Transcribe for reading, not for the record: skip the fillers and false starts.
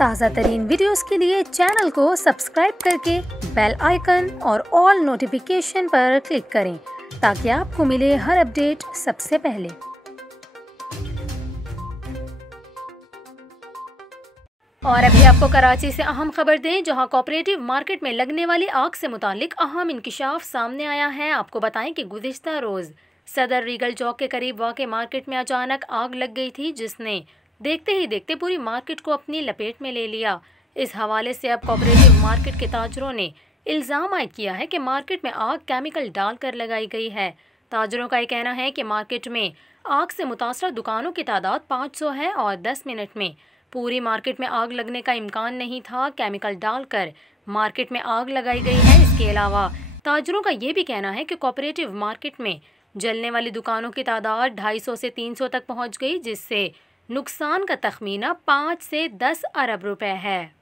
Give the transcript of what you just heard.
ताज़ा तरीन वीडियोस के लिए चैनल को सब्सक्राइब करके बेल आइकन और ऑल नोटिफिकेशन पर क्लिक करें ताकि आपको मिले हर अपडेट सबसे पहले। और अभी आपको कराची से अहम खबर दें, जहां कोऑपरेटिव मार्केट में लगने वाली आग से मुतालिक अहम इंकिशाफ सामने आया है। आपको बताएं कि गुज़िश्ता रोज़ सदर रीगल चौक के करीब वाक़े मार्केट में अचानक आग लग गई थी, जिसने देखते ही देखते पूरी मार्केट को अपनी लपेट में ले लिया। इस हवाले से अब कोऑपरेटिव मार्केट के ताजरों ने इल्ज़ाम आयद किया है कि मार्केट में आग केमिकल डालकर लगाई गई है। ताजरों का ये कहना है कि मार्केट में आग से मुतासर दुकानों की तादाद 500 है और 10 मिनट में पूरी मार्केट में आग लगने का इम्कान नहीं था। केमिकल डालकर मार्केट में आग लगाई गई है। इसके अलावा ताजरों का ये भी कहना है कि कोऑपरेटिव मार्केट में जलने वाली दुकानों की तादाद 250 से 300 तक पहुंच गई, जिससे नुकसान का तखमीना 5 से 10 अरब रुपए है।